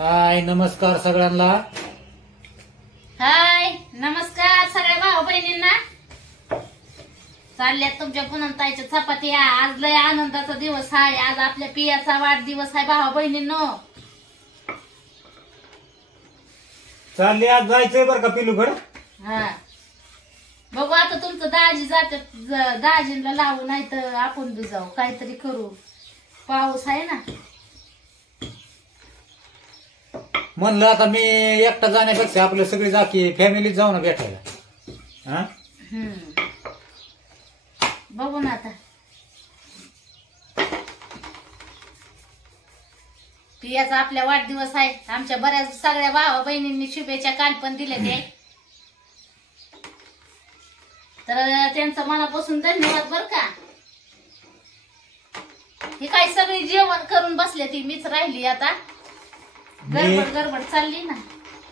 हाय नमस्कार सगळ्यांना. हाय नमस्कार सगळ्या भाऊ बहिणींना. चालल्यात तुमच्या पुनमताईच्या चपात्या. आज लय आनंदाचा दिवस आहे. आज आपल्या पियाचा वाढदिवस आहे भाऊ बहिणींनो. चालले आज जायचंय बरं का पिलूकड. हा बघू आता तुमचं दाजी जात दाजींना लावू नाही तर आपण बी जाऊ काहीतरी करू. पाऊस आहे ना. म्हणलं आता मी एकटा जाण्यापेक्षा आपलं सगळी जाकी फॅमिली जाऊ ना भेटायला. हा बघू ना आता. पियाचा आपल्या वाढदिवस आहे. आमच्या बऱ्याच सगळ्या भावा बहिणींनी शुभेच्छा काल पण दिल्या ते. तर त्यांचं मनापासून धन्यवाद बर का. ही काही सगळी जेवण करून बसले ती मीच राहिली आता. गडबड गडबड चालली ना.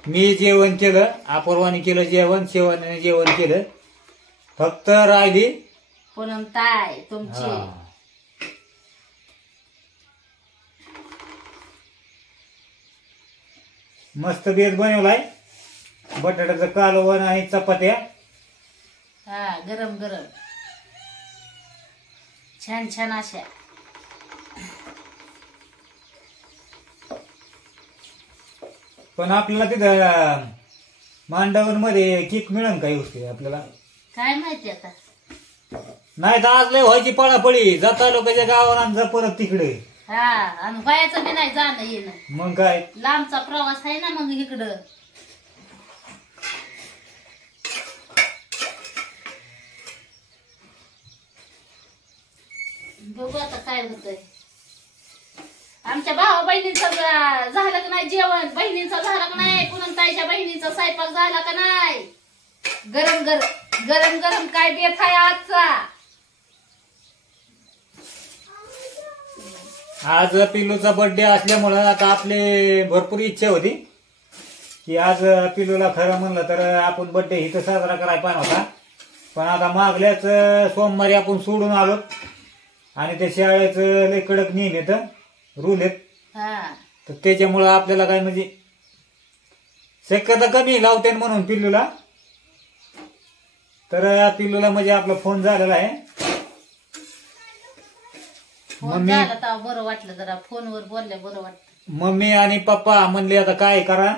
मी जेवण केलं, अपूर्वाने केलं जेवण, शिवाने जेवण केलं. फक्त राहिली पुनमताई तुमची. मस्त बेत बनवलाय. बटाट्याचं कालवण आणि चपात्या. हा गरम गरम छान छान अशा. पण आपल्याला तिथं मांडवर मध्ये केक मिळेल का गोष्टी आपल्याला काय माहिती आता. नाही तर आज लय व्हायची पळापळी. जाता लोकांच्या गावाला परत तिकडे. हा आणि बायाचं बी नाही जाणं येणं. मग काय लांबचा प्रवास आहे ना मग इकडं. बघू आता काय होतंय. आमच्या भावा बहिणींचं झालं का नाही जेवण. बहिणींचं झालं का नाही. पुनमताईच्या बहिणीचा स्वयंपाक झाला का नाही. गरम गरम गरम गरम काय बेत आहे आजचा. आज पिल्लूचा बर्थडे असल्यामुळं आता आपली भरपूर इच्छा होती की आज पिल्लूला खरं म्हणलं तर आपण बर्थडे इथं साजरा करायला पाहिजे होता. पण आता मागल्याच सोमवारी आपण सोडून आलो आणि त्या शाळेचं लय कडक नियम येतं, रूल आहेत. तर त्याच्यामुळं आपल्याला काय म्हणजे शक्यता कमी लावते म्हणून पिल्लूला. तर पिल्लूला म्हणजे आपला फोन झालेला आहे. बरं वाटलं जरा फोनवर बोलल्या बरं वाटलं. मम्मी आणि पप्पा म्हणले आता काय करा,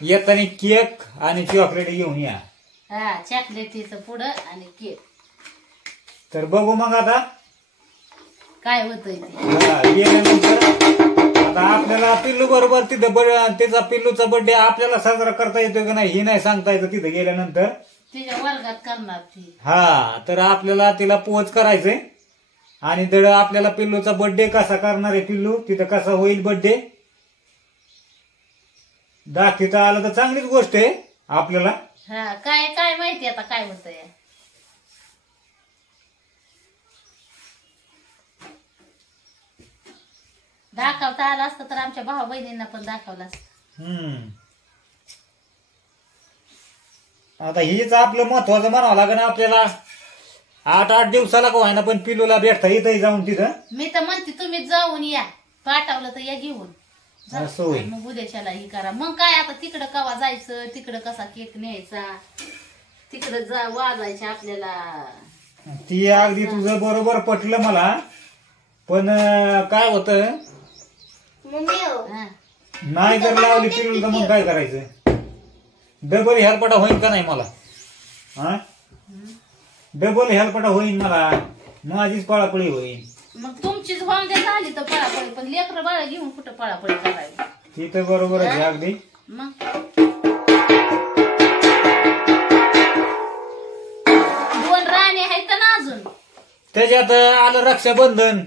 येताना केक आणि चॉकलेट घेऊन या. हा चॉकलेटीचं पुढं आणि केक. तर बघू मग आता काय होतंय ते. गेल्यानंतर आता आपल्याला पिल्लू बरोबर तिथं त्याचा पिल्लूचा बर्थडे आपल्याला साजरा करता येतो की नाही हे नाही सांगता येतं तिथं गेल्यानंतर. तिच्या वर्गात करणार ती. हा तर आपल्याला तिला पोच करायचंय आणि तर आपल्याला पिल्लूचा बर्थडे कसा करणार आहे, पिल्लू तिथं कसा होईल बर्थडे दाखवता आलं तर चांगलीच गोष्ट आहे आपल्याला. हा काय काय माहिती आता काय होतंय. दाखवता आलं असतं तर आमच्या भाऊ बहिणींना पण दाखवलं असतं. आता हेच आपलं महत्वाचं म्हणावं लागेल आपल्याला. 8 दिवसाला का व्हायना पण पिल्लूला भेटता इथं जाऊन तिथं. मी तर म्हणते तुम्ही जाऊन या. पाठवलं तर या घेऊन. असं होईल. मग उद्याच्याला ही करा. मग काय आता तिकडं कवा जायचं, तिकडं कसा केक न्यायचा, तिकडं वाजायचे आपल्याला. ती अगदी तुझं बरोबर पटलं मला. पण काय होतं नाही जर लावली पिल्लू तर मग काय करायचं. डबल हेलपटा होईल का नाही मला. हा डबल हेलपटा होईल मला. माझीच पळापळी होईल. मग तुमचीच होऊन दे झाली तर पळापळी. पण लेकरं बाळा घेऊन कुठं पळापळी करायला. ती तर बरोबर आहे अगदी. मग 2 राणी आहेत ना अजून. त्याच्यात आलं रक्षाबंधन.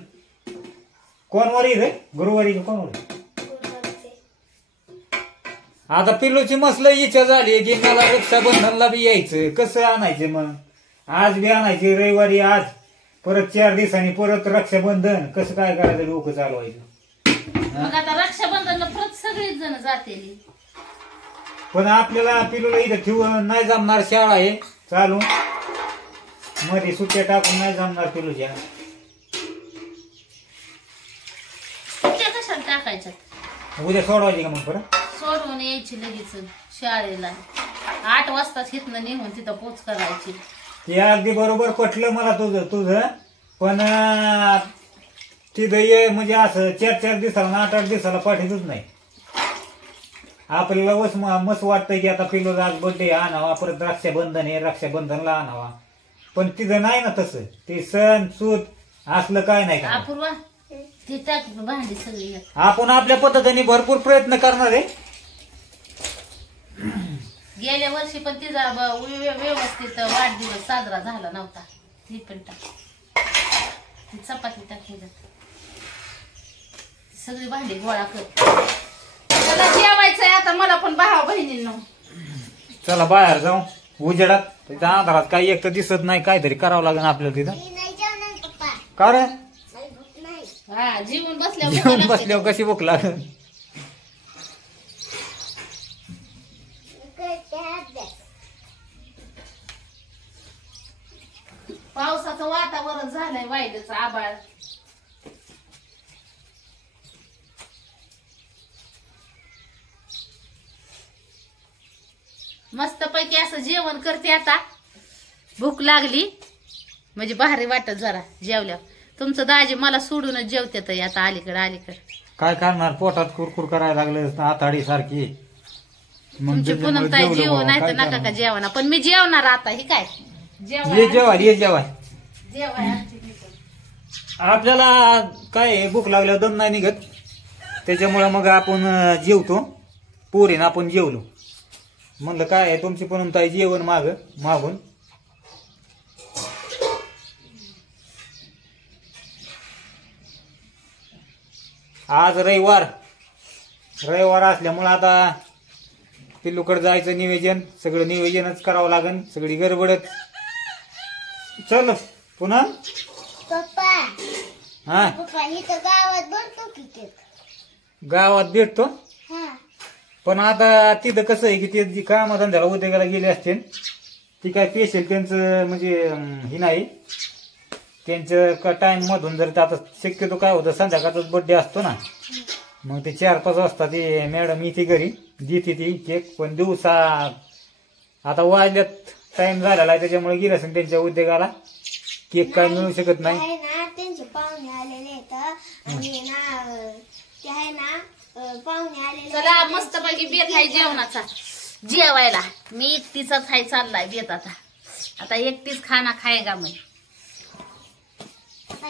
कोण वारी रे गुरुवारी कोण वारी. आता पिल्लूची मस्त इच्छा झाली की मला रक्षाबंधनला बी यायचं. कसं आणायचं मग. आज बी आणायचे रविवारी. आज परत 4 दिवसांनी परत रक्षाबंधन. कसं काय करायचं डोकं चालवायचं. मग आता रक्षाबंधनला परत सगळीच जण जाते. पण आपल्याला पिल्लूला इथं ठेवून नाही जमणार. शाळा आहे चालू मध्ये सुट्ट्या टाकून नाही जमणार पिल्लूच्या. सुट्ट्या कशाला टाकायच्या. उद्या सोडवायची का मग परत? सोडवून यायची लगेच शाळेला. 8 वाजताच इथनं निघून तिथं पोच करायची. ते अगदी बरोबर पटलं मला तुझं पण तिथं ये म्हणजे असं 4-4 दिवसाला 8-8 दिवसाला पाठवतच नाही. आपल्याला मस्त वाटतंय की आता पिलोचा आज बर्थडे आणावा, परत रक्षाबंधन आहे रक्षाबंधनला आणावा, पण तिथं नाही ना तसं. ते सण सूत असलं काय नाही का. अपूर्वा ती टाक भांडी सगळी. आपण आपल्या पद्धतीने भरपूर प्रयत्न करणार आहे. गेल्या वर्षी पण तिचा व्यवस्थित वाढदिवस साजरा झाला नव्हता. ती पण टाक, ती चपाती टाकली सगळी भांडी गोळा कर. त्याला जेवायचंय आता मला पण भावा बहिणींनो. चला बाहेर जाऊ उजेडात. तिथं अंधारात काही एक तर दिसत नाही, काहीतरी करावं लागेल आपल्याला तिथं. का रे? हा जेवून जेवण बसल्यावर कशी भूक लागेल. पावसाचं वातावरण झालंय, वाईलच आबाळ. मस्त पैकी असं जेवण करते आता. भूक लागली म्हणजे भारी वाटत जरा जेवल्यावर. तुमचं दाजी मला सोडूनच जेवतात आता अलीकडे. काय करणार, पोटात कुरकुर करायला लागलं आताडी सारखी. तुमची पुनम ताई जेवू नाही तर नका का जेवणा, पण मी जेवणार आता. हे काय जेवाय आपल्याला काय भूक लागल्यावर दम नाही निघत, त्याच्यामुळे मग आपण जेवतो. पोरीनं आपण जेवलो म्हणलं काय आहे, तुमची पुनम ताई जेवण मागून. आज रविवार असल्यामुळे आता पिल्लूकडे जायचं नियोजन, सगळं नियोजनच करावं लागेल, सगळी गडबडच. चल पुन्हा पप्पा हा पप्पा इथं गावात बनतो की केक. गावात भेटतो, हा पण आता तिथं कसं आहे की ते कामधंद्याला उद्योगाला गेले असते, ती काय पेशल त्यांचं म्हणजे ही नाही. त्यांचं टाइम मधून जर आता शक्यतो काय होतं संध्याकाळचाच बर्थडे असतो ना, मग ते 4-5 वाजता ती मॅडम येते घरी देते ती केक. पण दिवसा आता वाजल्यात टाइम झालेला आहे, त्याच्यामुळे गेलं असेल त्यांच्या उद्योगाला. केक काय मिळू शकत नाही. आहे ना त्यांचे पाहुणे आलेले आहेत आणि ना ते आहे ना पाहुणे आलेले. चला मस्त पैकी बेत आहे जेवणाचा. जेवायला मी एकटीचाच हाय चाललाय बेत. आता एकटीच खाना खायगा मी.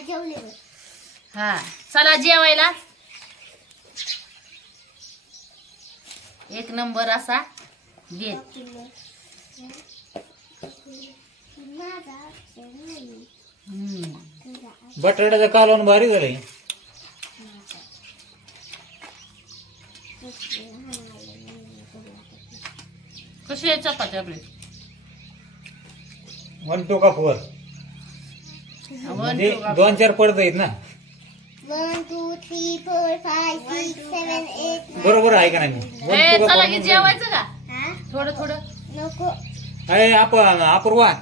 जेवले हा चला जेवायला. एक नंबर असा बेत. बटाट्याचं कालवण भारी झालंय. कशी आहे चपाती आपली? 1 2 का 4 म्हणजे 2-4 पडत आहेत ना. 1 2 3 4 5 6 7 8 बरोबर आहे का नाही? चला की जेवायचं का? हा थोडं नको. अरे आपण अपूर्वा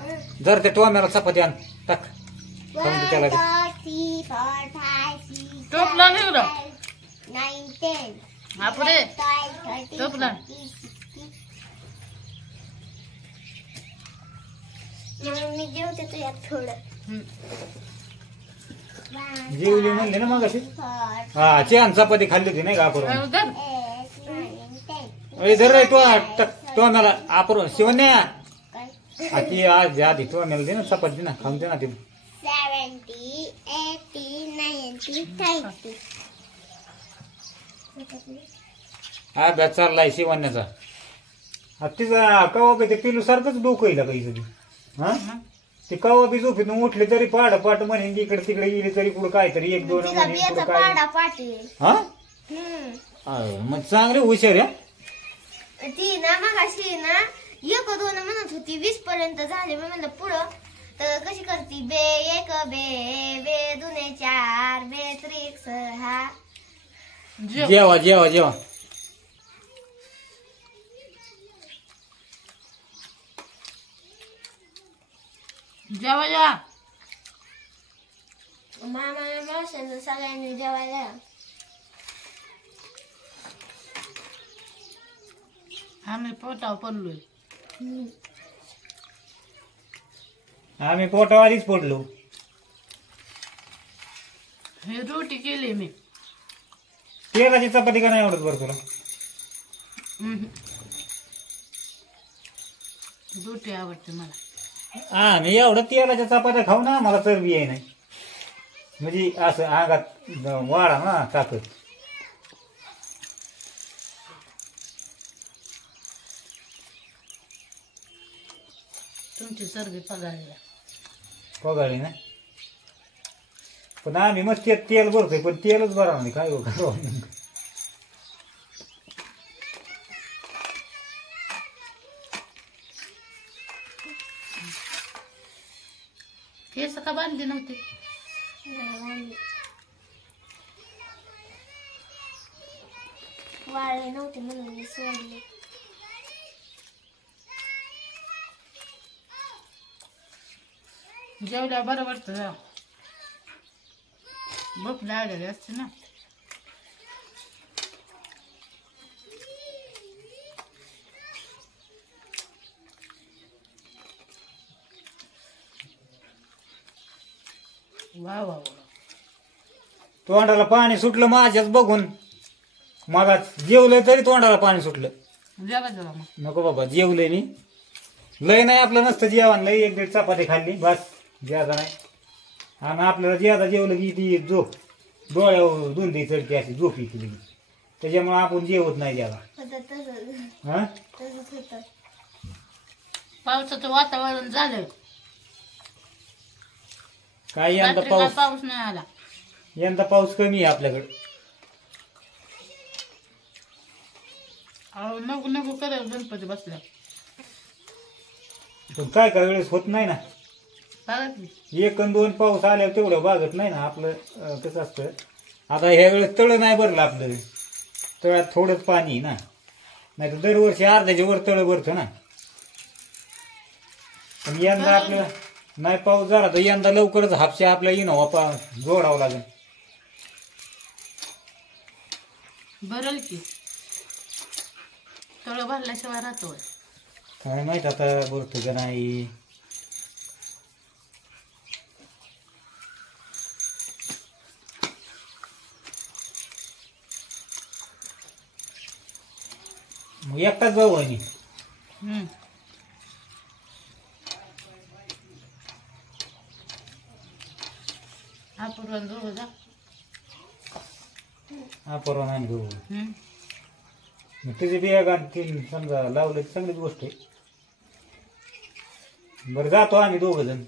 जर ते टोमॅटो चपाती आण टाक. 1 2 3 4 5 6 टोपला निघलं 9 10 अपुरे 12 13 टोपला. 14 मी जेवते तू यात थोडं. जेवली म्हणले ना मग अशी. हा छान चपाती खाल्ली होती नाही का अपूर्वा? अरे धर रे टोमॅला अपूर्वा शिवण्या ती आज आधी टोमॅला दे ना चपाती दे ना खाऊन दे ना ती. 70 80 90 30. अभ्यास चाललाय शिवण्याचा. तिचा कवा बी ते पिलू सारखंच डोकं येईल काही सगळी. हा ते कवा बी झोपेतून उठले तरी पाठ म्हणे इकडे तिकडे गेली तरी पुढे काहीतरी 1 2 तिला बियाचा पाडा पाठी. हा मग चांगले हुशार आहे. ती ना मगाशी ना 1 2 म्हणत होती 20 पर्यंत झाले. मी म्हणलं पुढं तर कशी करती. बे 1 बे बे 2 4 बे 3 6. जेवा जेवा जेवा. जेवा मामा मावशांना सगळ्यांनी जेवायला. आम्ही पोटाव पडलोय. आम्ही पोटावारीच पडलो. हे रोटी केली मी. तेलाची चपाती का नाही आवडत बरं तुला? रोटी आवडते मला. आम्ही एवढं तेलाच्या चपात्या खाऊ ना, मला चरबी आहे नाही, म्हणजे असं अंगात वाढा ना ताकद. तुमची चरबी पगाळी ना. पण आम्ही मग तेल भरतोय, पण तेलच बरा नाही काय हो. केस का बांधली नव्हती? वाळले नव्हते म्हणून मी सोडले. जेवल्या बरं वाटतं जरा. भूक लागलेली असते ना. वा वा वा. तोंडाला पाणी सुटलं माझ्याच बघून. मला जेवलंय तरी तोंडाला पाणी सुटलं. जेवा जेवा मग. नको बाबा, जेवलंय मी. लय नाही आपलं नसतं जेवण, लय 1-1.5 चपाती खाल्ली बस, ज्यादा नाही. आणि आपल्याला ज्यादा जेवलं की ती झोप डोळ्यावर धुंदी चढते, अशी झोप येते. त्याच्यामुळे आपण जेवत नाही ज्यादा. हा तसंच होतं. पावसाचं वातावरण झालं. काय यंदा रात्री काय पाऊस पाऊस नाही आला. कमी आहे आपल्याकडे. अहो नको नको करत गणपती बसल्या. पण काय काय वेळेस होत नाही ना. चालत नाही. 1 आणि 2 पाऊस आल्यावर तेवढं बागत नाही ना आपलं. कसं असतं आता ह्या वेळेस तळ नाही भरलं आपलं. तळ्यात थोडंच पाणी ना, नाही तर दरवर्षी अर्ध्याच्या वर तळ भरतं ना. पण यंदा आपलं नाही पाऊस झाला तर यंदा लवकरच हापशा आपल्या इनोवा जोडावं लागेल. भरल की तळ भरल्याशिवाय राहतो. काय माहित आता भरतो का नाही. मग एकटाच जाऊ आणि आपण दोघं जा. परवा नाही घेऊ. मग तुझे बिया तीन समजा लावलं की चांगलीच गोष्ट आहे. बरं जातो आम्ही 2 जण.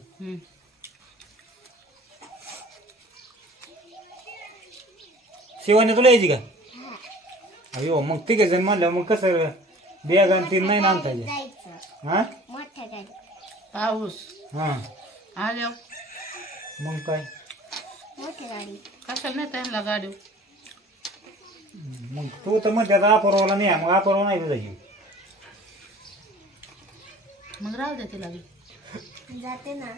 शिवानी तुला यायची का? अयो मग 3 जण म्हणलं मग कसं बिया 3 नाही ना आणता येईल. जायचं हा मोठ्या गाडी. पाऊस हा आल्यावर मग काय. मोठी गाडी. कशाला नाही त्यांना गाडी. मग तू तर म्हणते आता अपर्वाला नाही, मग अपर्वा नाही तुझा जीव. मग राहू दे तिला. जाते ना.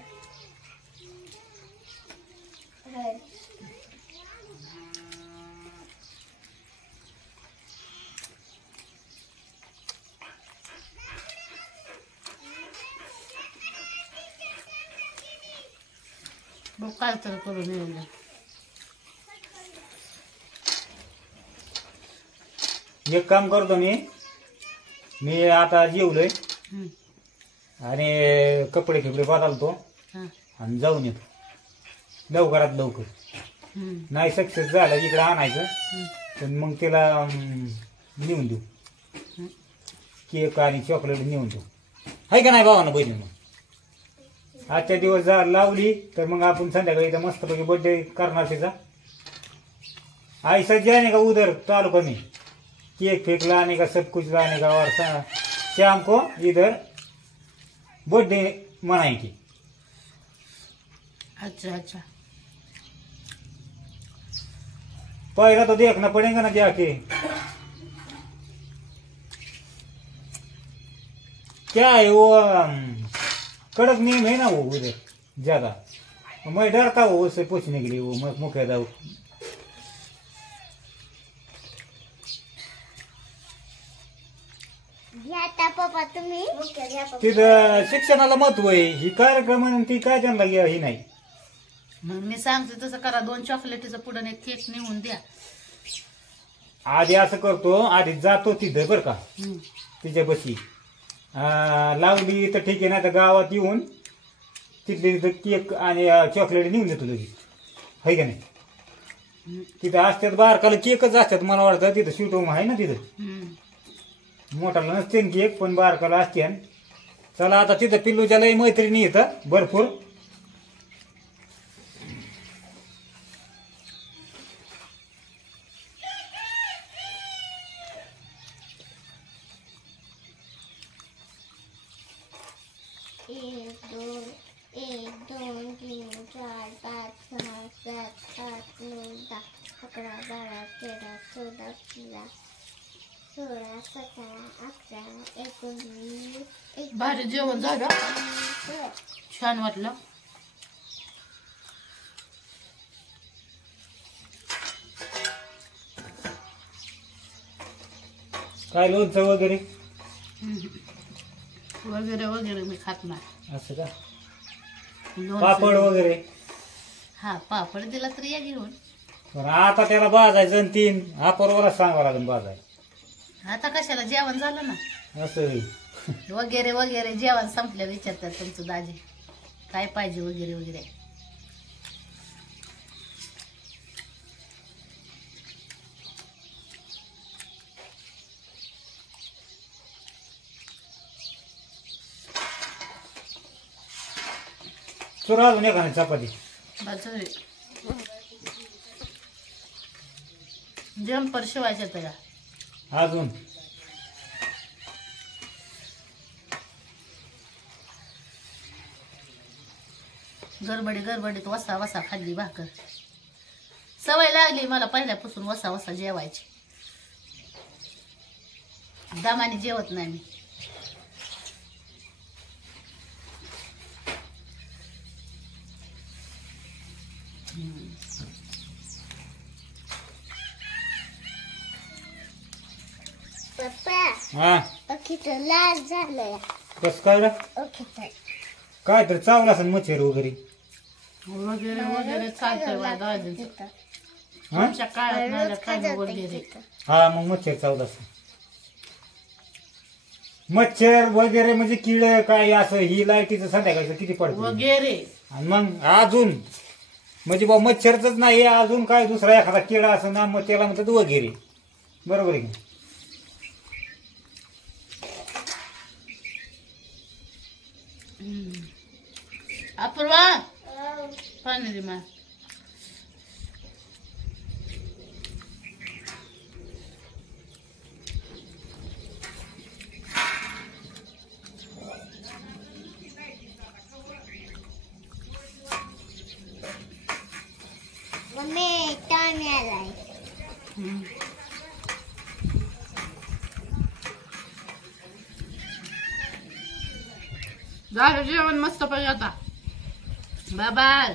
होय. बघ काय तर करून येऊन. एक काम करतो मी आता जेवलोय आणि कपडे बदलतो आणि जाऊन येतो लवकरात लवकर. नाही सक्सेस झालं इकडे आणायचं तर मग तिला नेऊन देऊ. केक आणि चॉकलेट नेऊन देऊ. आहे का नाही भावानं बहिणी? मग आजच्या दिवस लावली तर मग आपण संध्याकाळी इथं मस्तपैकी बर्थडे करणार तिचा. आई सज्ज आने का उधर तालुका में केक फेक लाने का सब कुछ लाने का और शाम को इधर बर्थडे मनाएंगे. अच्छा अच्छा. पहला तो देखना पड़ेगा ना जाके क्या है वो. कड़क नियम है ना वो उधर ज्यादा. मैं डरता हूँ उससे पूछने के लिए. वो मुखिया घ्या आता पप्पा तुम्ही मुख्य घ्या पप्पा. तिथं शिक्षणाला महत्व आहे. ही कार्यक्रम आणि ती काय त्यांना ही नाही. मग मी सांगते तसं करा. 2 चॉकलेटीचं पुढं एक केक नेऊन द्या. आधी असं करतो, आधी जातो तिथं बरं का तिच्या बशी लावली तर ठीक आहे, ना तर गावात येऊन तिथले तिथं केक आणि चॉकलेट नेऊन देतो लगेच. है का नाही? तिथं असतात बारकाला केकच असतात मला वाटतं. तिथं शिवटोम आहे ना तिथं. मोठाला नसते केक पण बारकाला असते. चला आता तिथं पिल्लूच्या लई मैत्रिणी येतं भरपूर. एक दोन तीन चार पाच सहा सात आठ 9 10 11 12 13 14 15 16 17 18 19. भारी जेवण झालं, छान वाटलं. काय लोणचं वगैरे वगैरे वगैरे मी खात नाही. असं का? लोणचं- पापड वगैरे? हा पापड दिला तर या घेऊन. पण आता त्याला बाजायचं आणि 3 हा परवाला सांगावं लागेल बाजाय. आता कशाला जेवण झालं ना. असं होईल. वगैरे वगैरे जेवण संपल्या विचारतात तुमचं दाजी काय पाहिजे वगैरे वगैरे. चुरा अजून एखादी चपाती. बाजरी जम्पर शिवायचं त्याला अजून गडबडीत वसा वसा खाल्ली भाकर. सवय लागली मला पहिल्यापासून वसा वसा जेवायची. दमाने जेवत नाही मी. पप्पा हा ओके लाल झालंय. कसं काय रे? ओके काय तर चावला असेल मच्छर वगैरे. वगैरे वगैरे चालतंय बा दाजींचं. हा तुमच्या काळात माझ्या काय वगैरे. हा मग मच्छर चावला असेल. मच्छर वगैरे म्हणजे किड काय असं ही लाईटीचं संध्याकाळचं किती पडतं वगैरे. आणि मग अजून म्हणजे बा मच्छरच नाही अजून काय दुसरा एखादा किडा असं ना मग त्याला म्हणतात वगैरे. बरोबर आहे की? अपूर्वा पाणी दे मला. मम्मी टाइम आलाय. झालं जेवण मस्त पाहिजे आता. Bye bye.